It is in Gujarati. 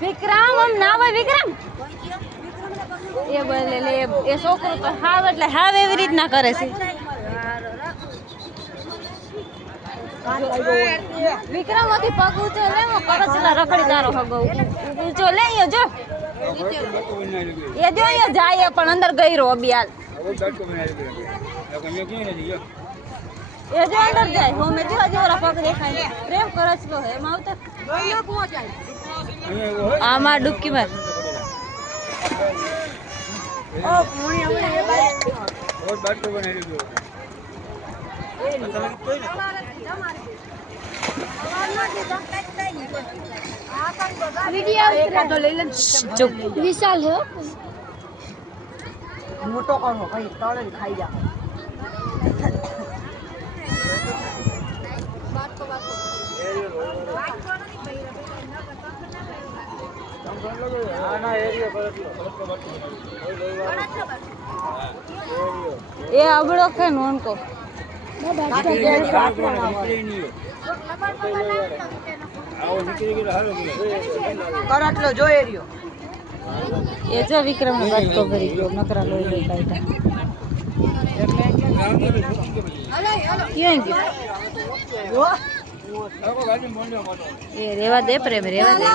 વિક્રમ આમ ના હોય વિક્રમ એ બોલે લે એ છોકરો તો હાવ એટલે હાવ એવી રીતના કરે છે વિક્રમ ઓથી પગ ઊંચો લેવો કરચલા રખડી તારો હગો ઊંચો લે જો એ જો એ જાય પણ અંદર ગઈરો અબિયાલ એ જો અંદર જાય હો મે જો જોરા પગ દેખાય પ્રેમ કરચલો હે એમાં આવતા આમાં ડૂબકી માર ઓ પૂણી હમણે એ બાઈક ઓર બાટકો બનાવી દીધો चुप विशाल है मोटो कौन हो भाई तौले खाई जा ये अबड़ो के नोन को करटलो जो एरियो ये जो विक्रम ने बात को भरी गयो नकरा लोई लोई काईटा क्यों गयो वो ये रेवा दे प्रेम रेवा दे